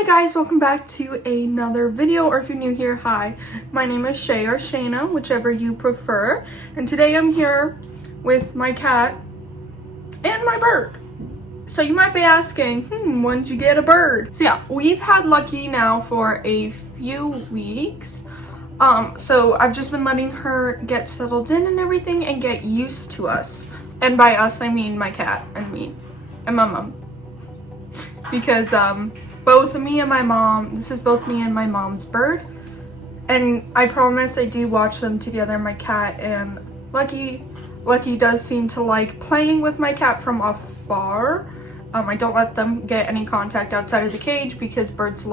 Hi guys, welcome back to another video, or if you're new here, hi. My name is Shay or Shayna, whichever you prefer. And today I'm here with my cat and my bird. So you might be asking, when did you get a bird? So yeah, we've had Lucky now for a few weeks. So I've just been letting her get settled in and everything and get used to us. And by us, I mean my cat and me and my mom. Because, both me and my mom, this is both me and my mom's bird, and I promise I do watch them together, my cat and Lucky. Lucky does seem to like playing with my cat from afar. I don't let them get any contact outside of the cage because because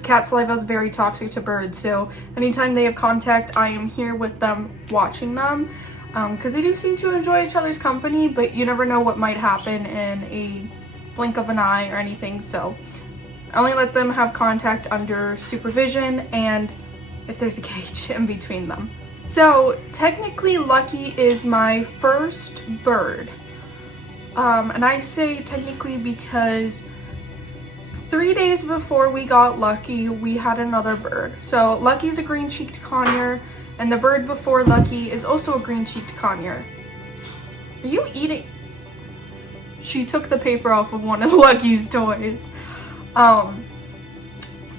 cat saliva is very toxic to birds, so anytime they have contact, I am here with them watching them, because they do seem to enjoy each other's company, but you never know what might happen in a blink of an eye or anything, so I only let them have contact under supervision and if there's a cage in between them. So technically Lucky is my first bird, and I say technically because 3 days before we got Lucky we had another bird. So Lucky's a green-cheeked conure, and the bird before Lucky is also a green-cheeked conure. Are you eating? She took the paper off of one of Lucky's toys. So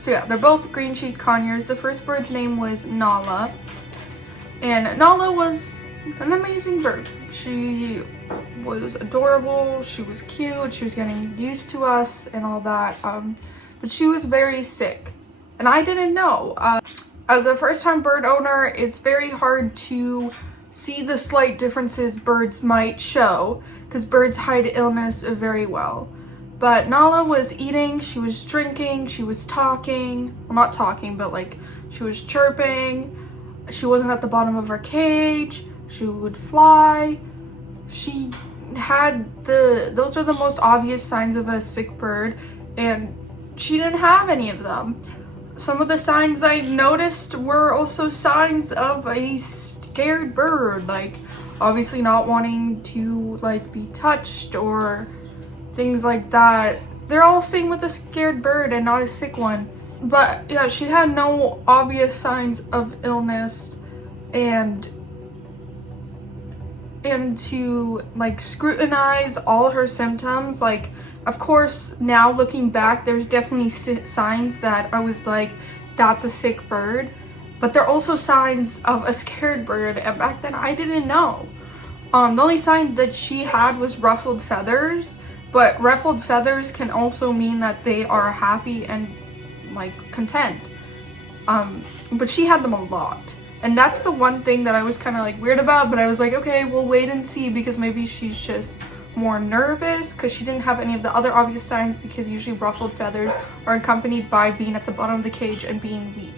yeah, they're both green-cheeked conures. The first bird's name was Nala, and Nala was an amazing bird. She was adorable, she was cute, she was getting used to us and all that, but she was very sick, and I didn't know. As a first-time bird owner, it's very hard to see the slight differences birds might show, because birds hide illness very well. But Nala was eating, she was drinking, she was talking, well, not talking, but like she was chirping, she wasn't at the bottom of her cage, she would fly. She had those are the most obvious signs of a sick bird, and she didn't have any of them. Some of the signs I noticed were also signs of a scared bird, like obviously not wanting to like be touched or things like that. They're all same with a scared bird and not a sick one. But yeah, she had no obvious signs of illness, and to like scrutinize all her symptoms, like of course now looking back there's definitely signs that I was like, that's a sick bird, but they're also signs of a scared bird, and back then I didn't know. The only sign that she had was ruffled feathers, but ruffled feathers can also mean that they are happy and like content. But she had them a lot, and that's the one thing that I was kind of like weird about, but I was like, okay, we'll wait and see, because maybe she's just more nervous, because she didn't have any of the other obvious signs, because usually ruffled feathers are accompanied by being at the bottom of the cage and being weak.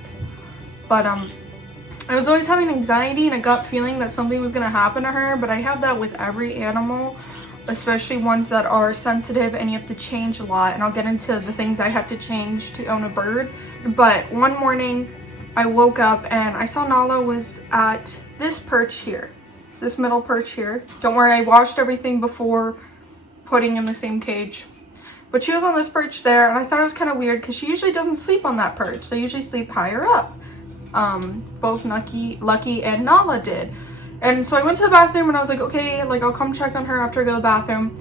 But I was always having anxiety and a gut feeling that something was going to happen to her, but I have that with every animal, especially ones that are sensitive and you have to change a lot, and I'll get into the things I had to change to own a bird. But one morning I woke up and I saw Nala was at this perch here, this middle perch here. Don't worry, I washed everything before putting in the same cage. But she was on this perch there, and I thought it was kind of weird because she usually doesn't sleep on that perch. They usually sleep higher up. Both Lucky and Nala did. And so I went to the bathroom and I was like, okay, like I'll come check on her after I go to the bathroom.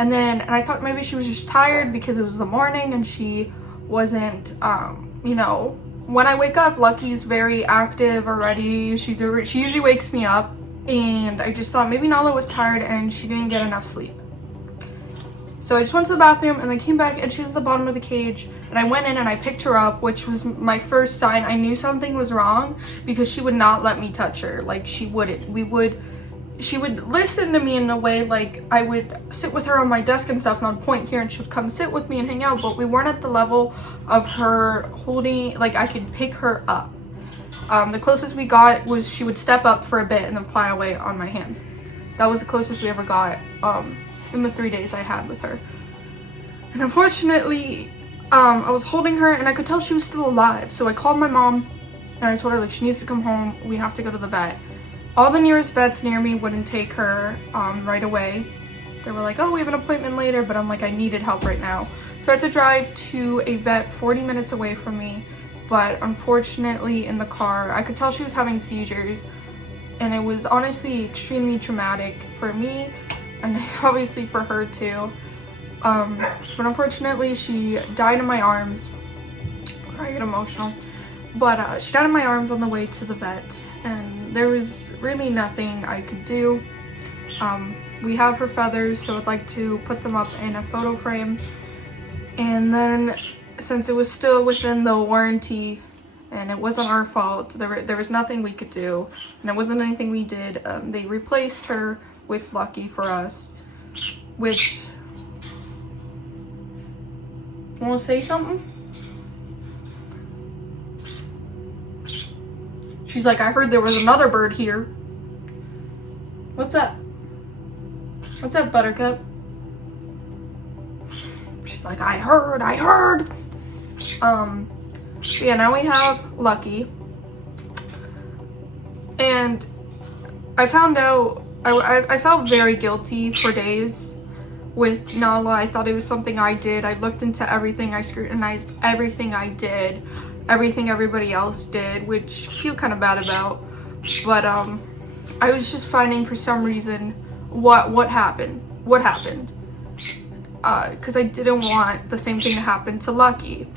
And I thought maybe she was just tired because it was the morning and she wasn't, when I wake up, Lucky's very active already. She usually wakes me up, and I just thought maybe Nala was tired and she didn't get enough sleep. So I just went to the bathroom and then came back, and she was at the bottom of the cage, and I went in and I picked her up, which was my first sign. I knew something was wrong because she would not let me touch her. Like she wouldn't. She would listen to me in a way, like I would sit with her on my desk and stuff, and I'd point here and she would come sit with me and hang out, but we weren't at the level of her holding, like I could pick her up. The closest we got was she would step up for a bit and then fly away on my hands. That was the closest we ever got in the 3 days I had with her. And unfortunately, I was holding her and I could tell she was still alive. So I called my mom and I told her, like, she needs to come home. We have to go to the vet. All the nearest vets near me wouldn't take her right away. They were like, oh, we have an appointment later, but I'm like, I needed help right now. So I had to drive to a vet 40 minutes away from me, but unfortunately in the car, I could tell she was having seizures, and it was honestly extremely traumatic for me and obviously for her too. But unfortunately she died in my arms. I get emotional. But she died in my arms on the way to the vet, and there was really nothing I could do. We have her feathers, so I'd like to put them up in a photo frame. And then, since it was still within the warranty and it wasn't our fault, there was nothing we could do, and it wasn't anything we did, they replaced her with Lucky for us, which... Want to say something? She's like, I heard there was another bird here. What's that? What's that, Buttercup? She's like, I heard. So yeah, now we have Lucky. And I found out, I felt very guilty for days with Nala. I thought it was something I did. I looked into everything. I scrutinized everything I did. Everything everybody else did, which I feel kind of bad about. But I was just finding for some reason what happened. Because I didn't want the same thing to happen to Lucky.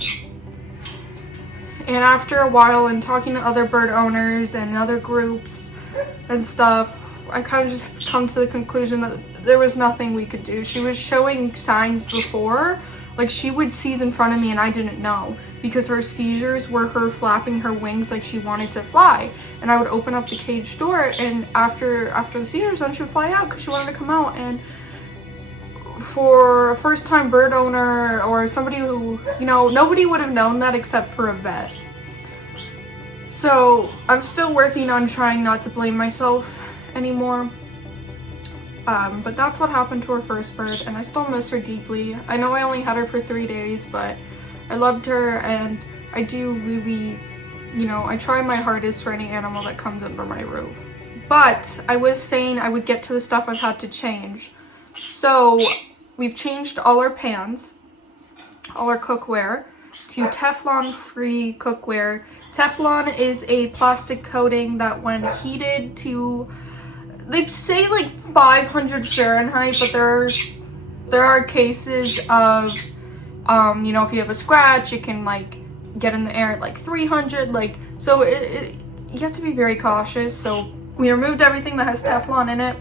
And after a while, and talking to other bird owners and other groups and stuff, I kind of just come to the conclusion that there was nothing we could do. She was showing signs before, like she would seize in front of me and I didn't know, because her seizures were her flapping her wings like she wanted to fly. And I would open up the cage door, and after the seizures done, she would fly out because she wanted to come out. And for a first-time bird owner or somebody who, you know, nobody would have known that except for a vet. So I'm still working on trying not to blame myself anymore. But that's what happened to her first bird, and I still miss her deeply. I know I only had her for 3 days, but I loved her, and I do really, you know, I try my hardest for any animal that comes under my roof. But I was saying I would get to the stuff I've had to change. So we've changed all our pans, all our cookware, to Teflon-free cookware. Teflon is a plastic coating that when heated to, they say like 500 Fahrenheit, but there are cases of, you know, if you have a scratch, it can like get in the air at like 300, like, so you have to be very cautious. So we removed everything that has Teflon in it,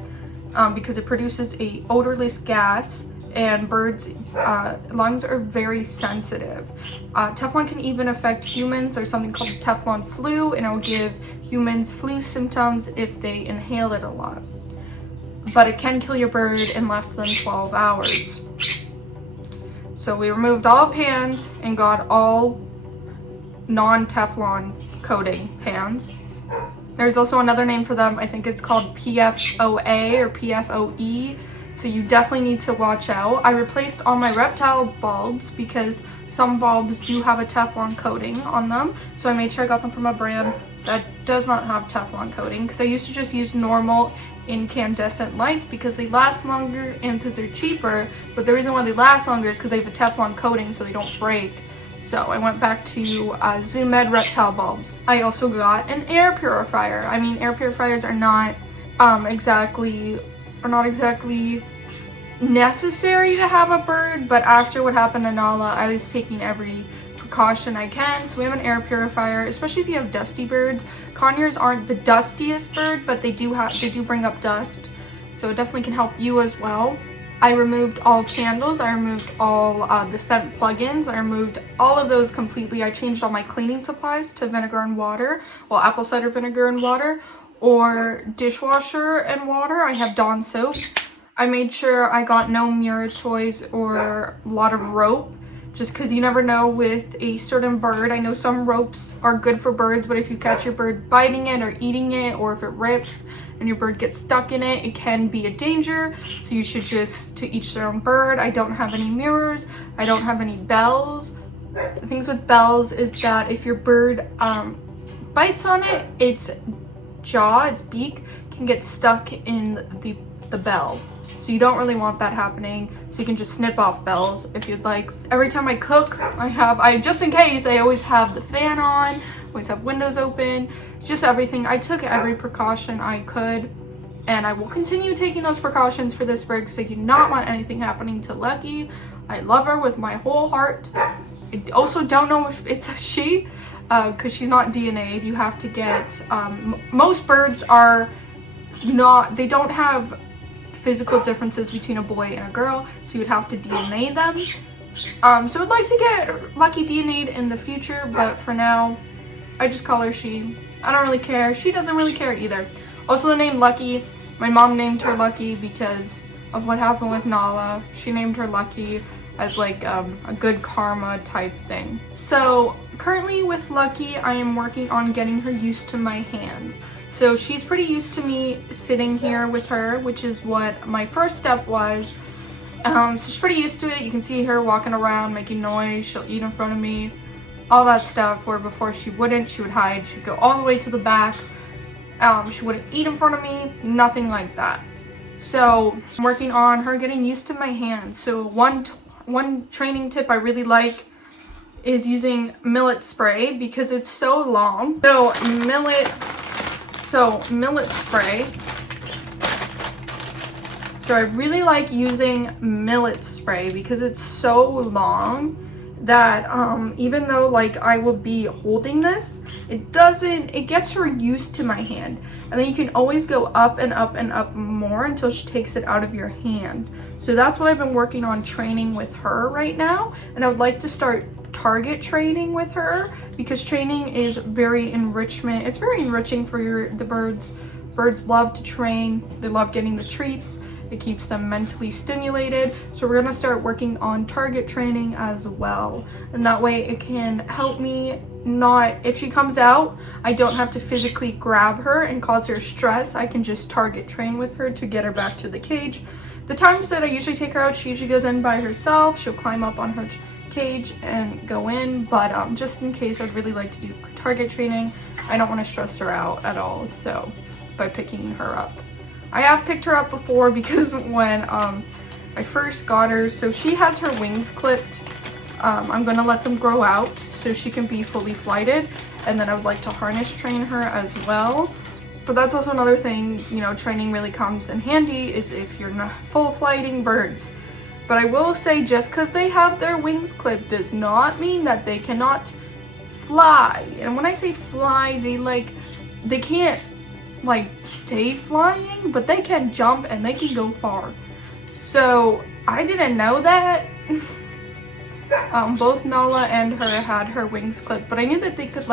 because it produces a odorless gas, and birds' lungs are very sensitive. Teflon can even affect humans. There's something called Teflon flu, and it will give humans flu symptoms if they inhale it a lot. But it can kill your bird in less than 12 hours. So we removed all pans and got all non-Teflon coating pans. There's also another name for them. I think it's called PFOA or PFOE. So you definitely need to watch out. I replaced all my reptile bulbs because some bulbs do have a Teflon coating on them. So I made sure I got them from a brand that does not have Teflon coating, because I used to just use normal incandescent lights because they last longer and because they're cheaper. But the reason why they last longer is because they have a Teflon coating so they don't break. So I went back to Zoom Med reptile bulbs. I also got an air purifier. I mean, air purifiers are not exactly necessary to have a bird, but after what happened to Nala, I was taking every precaution I can. So we have an air purifier, especially if you have dusty birds. Conures aren't the dustiest bird, but they do bring up dust, so it definitely can help you as well. I removed all candles. I removed all the scent plugins. I removed all of those completely. I changed all my cleaning supplies to vinegar and water, well, apple cider vinegar and water, or dishwasher and water. I have Dawn soap. I made sure I got no mirror toys or a lot of rope, just because you never know with a certain bird. I know some ropes are good for birds, but if you catch your bird biting it or eating it, or if it rips and your bird gets stuck in it, it can be a danger. So you should just, to each their own bird. I don't have any mirrors. I don't have any bells. The things with bells is that if your bird bites on it, its jaw, its beak, can get stuck in the bell. So you don't really want that happening. So you can just snip off bells if you'd like. Every time I cook, just in case, I always have the fan on, always have windows open, just everything. I took every precaution I could, and I will continue taking those precautions for this bird because I do not want anything happening to Lucky. I love her with my whole heart. I also don't know if it's a she, because she's not DNA'd. You have to get, most birds are not, they don't have physical differences between a boy and a girl, so you would have to DNA them. So I'd like to get Lucky DNA'd in the future, but for now, I just call her she. I don't really care. She doesn't really care either. Also, the name Lucky, my mom named her Lucky because of what happened with Nala. She named her Lucky as like a good karma type thing. So currently with Lucky, I am working on getting her used to my hands. So she's pretty used to me sitting here with her, which is what my first step was. So she's pretty used to it. You can see her walking around, making noise. She'll eat in front of me, all that stuff, where before she would hide. She'd go all the way to the back. She wouldn't eat in front of me, nothing like that. So I'm working on her getting used to my hands. So one training tip I really like is using millet spray because it's so long. So millet spray. So I really like using millet spray because it's so long that even though like I will be holding this, it gets her used to my hand. And then you can always go up and up and up more until she takes it out of your hand. So that's what I've been working on training with her right now. And I would like to start target training with her because training is it's very enriching for the birds. Birds love to train. They love getting the treats. It keeps them mentally stimulated. So we're gonna start working on target training as well. And that way it can help me if she comes out, I don't have to physically grab her and cause her stress. I can just target train with her to get her back to the cage. The times that I usually take her out, she usually goes in by herself. She'll climb up on her cage and go in, but just in case, I'd really like to do target training. I don't want to stress her out at all, so by picking her up. I have picked her up before because when I first got her, so she has her wings clipped. I'm going to let them grow out so she can be fully flighted, and then I would like to harness train her as well. But that's also another thing, training really comes in handy is if you're not full flighting birds. But I will say, just because they have their wings clipped does not mean that they cannot fly. And when I say fly, they can't stay flying, but they can jump and they can go far. So I didn't know that. Both Nala and her had her wings clipped, but I knew that they could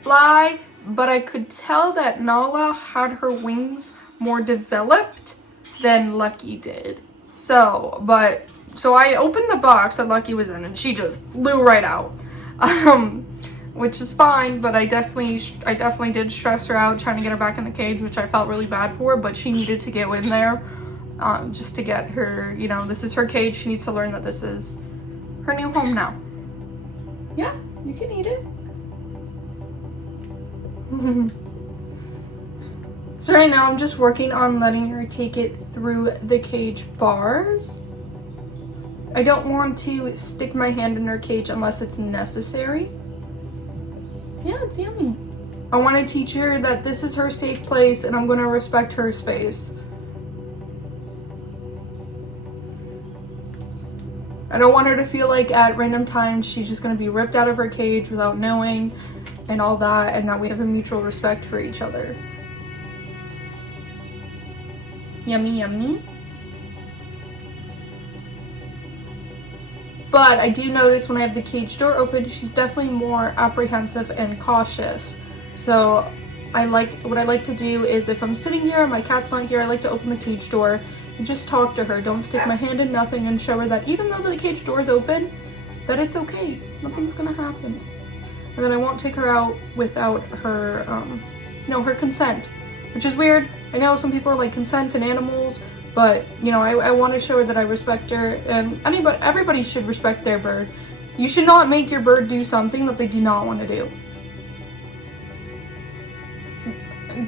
fly, but I could tell that Nala had her wings more developed than Lucky did. So I opened the box that Lucky was in and she just flew right out. Which is fine, but I definitely did stress her out trying to get her back in the cage, which I felt really bad for, but she needed to get in there just to get her, this is her cage. She needs to learn that this is her new home now. Yeah, you can eat it. So right now I'm just working on letting her take it through the cage bars. I don't want to stick my hand in her cage unless it's necessary. Yeah, it's yummy. I want to teach her that this is her safe place and I'm going to respect her space. I don't want her to feel like at random times she's just going to be ripped out of her cage without knowing and all that, and that we have a mutual respect for each other. Yummy, yummy. But I do notice when I have the cage door open, she's definitely more apprehensive and cautious. So what I like to do is if I'm sitting here and my cat's not here, I like to open the cage door and just talk to her. Don't stick my hand in nothing and show her that even though the cage door is open, that it's okay. Nothing's gonna happen. And then I won't take her out without her, her consent, which is weird. I know some people are like consent in animals, but I want to show her that I respect her, and everybody should respect their bird. You should not make your bird do something that they do not want to do.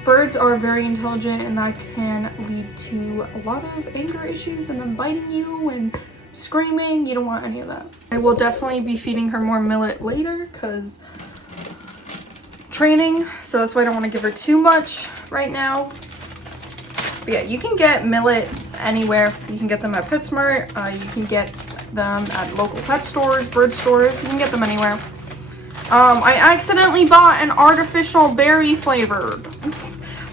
birds are very intelligent, and that can lead to a lot of anger issues and them biting you and screaming. You don't want any of that. I will definitely be feeding her more millet later because training, so that's why I don't want to give her too much right now. But yeah, you can get millet anywhere. You can get them at PetSmart. You can get them at local pet stores, bird stores. You can get them anywhere. I accidentally bought an artificial berry flavored.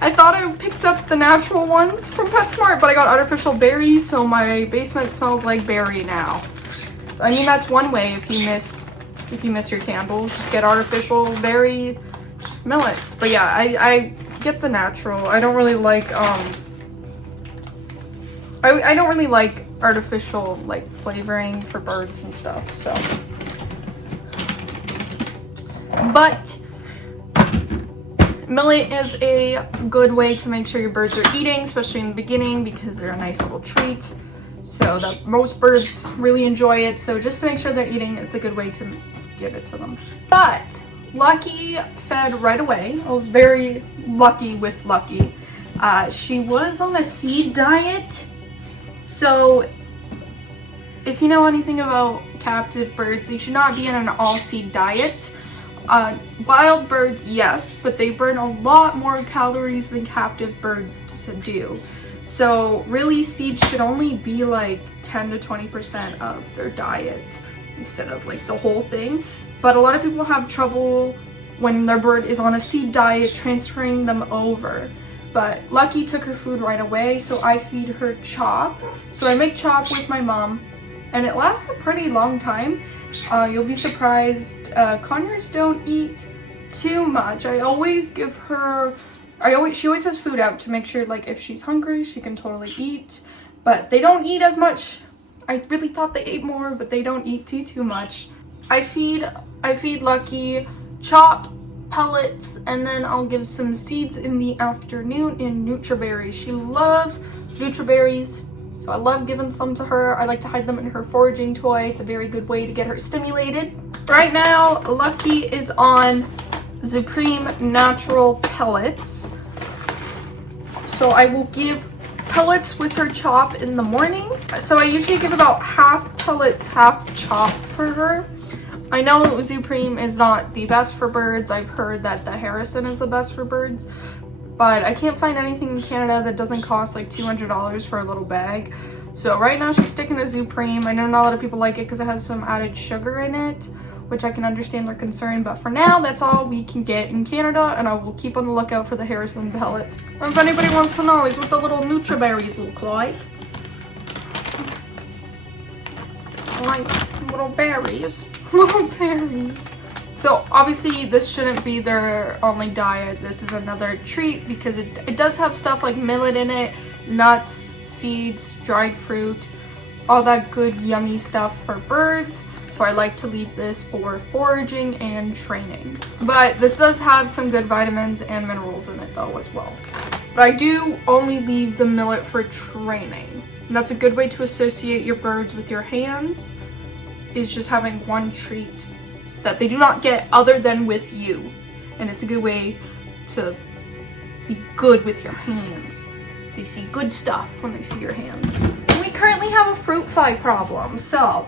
I thought I picked up the natural ones from PetSmart, but I got artificial berries, so my basement smells like berry now. I mean, that's one way if you miss your candles, just get artificial berry millets. But yeah, I get the natural. I don't really like I don't really like artificial like flavoring for birds and stuff, so. But millet is a good way to make sure your birds are eating, especially in the beginning, because they're a nice little treat. So that most birds really enjoy it. So just to make sure they're eating, it's a good way to give it to them. But Lucky fed right away. I was very lucky with Lucky. She was on a seed diet. So if you know anything about captive birds, they should not be in an all seed diet. Wild birds, yes, but they burn a lot more calories than captive birds do. So really, seeds should only be like 10 to 20% of their diet instead of like the whole thing. But a lot of people have trouble when their bird is on a seed diet transferring them over. But Lucky took her food right away, so I feed her chop. So I make chop with my mom, and it lasts a pretty long time. You'll be surprised. Conures don't eat too much. I always give her, she always has food out to make sure like if she's hungry, she can totally eat. But they don't eat as much. I really thought they ate more, but they don't eat too much. I feed Lucky chop, pellets, and then I'll give some seeds in the afternoon in Nutriberries. She loves Nutriberries. So I love giving some to her. I like to hide them in her foraging toy. It's a very good way to get her stimulated. Right now, Lucky is on Supreme Natural Pellets. So I will give pellets with her chop in the morning. So I usually give about half pellets, half chop for her. I know Supreme is not the best for birds. I've heard that the Harrison is the best for birds. But I can't find anything in Canada that doesn't cost like $200 for a little bag. So right now she's sticking to Supreme. I know not a lot of people like it because it has some added sugar in it, which I can understand their concern. But for now, that's all we can get in Canada, and I will keep on the lookout for the Harrison pellets. If anybody wants to know, is what the little Nutriberries look like. Like little berries. Little berries. So obviously this shouldn't be their only diet. This is another treat because it does have stuff like millet in it, nuts, seeds, dried fruit, all that good yummy stuff for birds. So I like to leave this for foraging and training. But this does have some good vitamins and minerals in it though as well. But I do only leave the millet for training. And that's a good way to associate your birds with your hands, is just having one treat that they do not get other than with you. And it's a good way to be good with your hands. They see good stuff when they see your hands. We currently have a fruit fly problem, so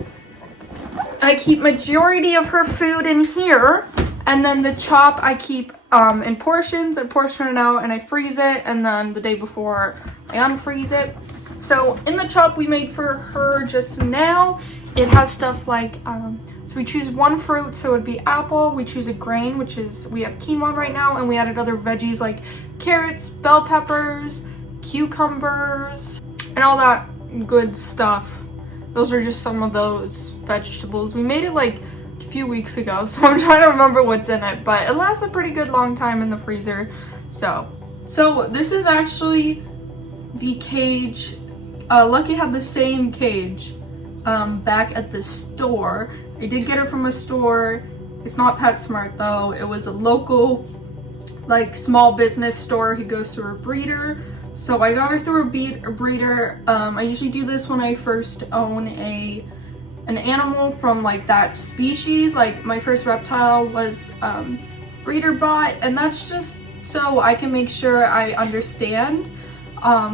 I keep majority of her food in here, and then the chop I keep in portions. I portion it out and I freeze it, and then the day before I unfreeze it. So in the chop we made for her just now, it has stuff like so we choose one fruit, so it would be apple. We choose a grain, which is, we have quinoa right now, and we added other veggies like carrots, bell peppers, cucumbers, and all that good stuff. Those are just some of those vegetables. We made it like a few weeks ago, so I'm trying to remember what's in it, but it lasts a pretty good long time in the freezer. So this is actually the cage. Lucky had the same cage back at the store. I did get her from a store. It's not PetSmart though. It was a local like small business store who goes through a breeder. So I got her through a breeder. I usually do this when I first own an animal from like that species. Like my first reptile was breeder bought, and that's just so I can make sure I understand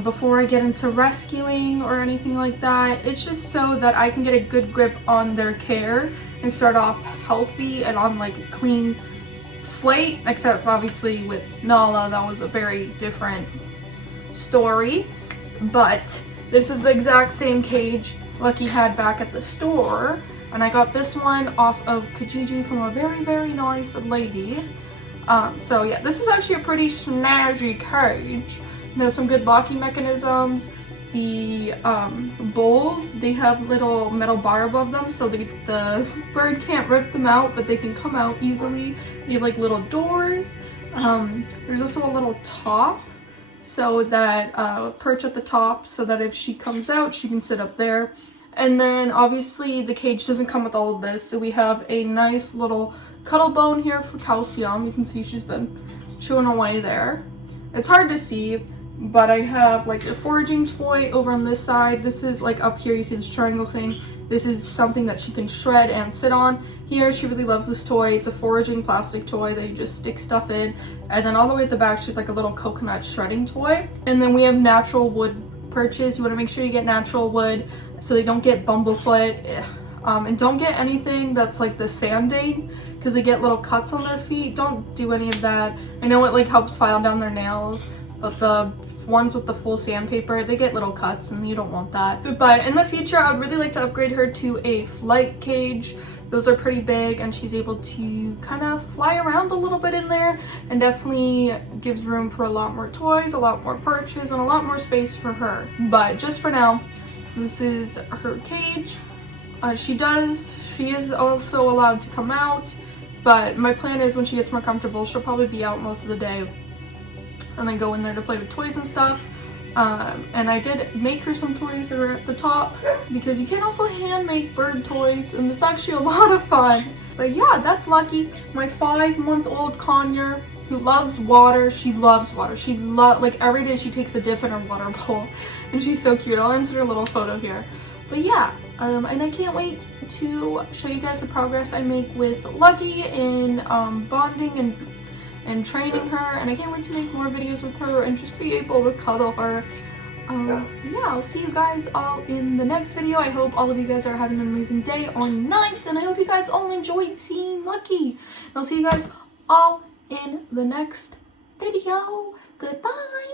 before I get into rescuing or anything like that. It's just so that I can get a good grip on their care and start off healthy and on like a clean slate, except obviously with Nala, that was a very different story. But this is the exact same cage Lucky had back at the store, and I got this one off of Kijiji from a very, very nice lady. So yeah, this is actually a pretty snazzy cage. There's some good locking mechanisms. The bowls, they have little metal bar above them, so the bird can't rip them out, but they can come out easily. You have like little doors. There's also a little top, so that perch at the top, so that if she comes out, she can sit up there. And then obviously the cage doesn't come with all of this, so we have a nice little cuddle bone here for calcium. You can see she's been chewing away there. It's hard to see, but I have like a foraging toy over on this side. This is like up here, you see this triangle thing. This is something that she can shred and sit on. Here, she really loves this toy. It's a foraging plastic toy that you just stick stuff in. And then all the way at the back, she's like a little coconut shredding toy. And then we have natural wood perches. You want to make sure you get natural wood so they don't get bumblefoot. And don't get anything that's like the sanding, because they get little cuts on their feet. Don't do any of that. I know it like helps file down their nails, but the ones with the full sandpaper, they get little cuts and you don't want that. But in the future, I'd really like to upgrade her to a flight cage. Those are pretty big and she's able to kind of fly around a little bit in there, and definitely gives room for a lot more toys, a lot more perches, and a lot more space for her. But just for now, this is her cage. She is also allowed to come out, but my plan is when she gets more comfortable, she'll probably be out most of the day and then go in there to play with toys and stuff. And I did make her some toys that are at the top, because you can also hand make bird toys and it's actually a lot of fun. But yeah, that's Lucky, my 5-month-old conure who loves water. She loves water. Like every day she takes a dip in her water bowl and she's so cute. I'll insert a little photo here. But yeah, and I can't wait to show you guys the progress I make with Lucky in bonding and training her, and I can't wait to make more videos with her and just be able to cuddle her. Yeah, I'll see you guys all in the next video. I hope all of you guys are having an amazing day or night, and I hope you guys all enjoyed seeing Lucky. And I'll see you guys all in the next video. Goodbye!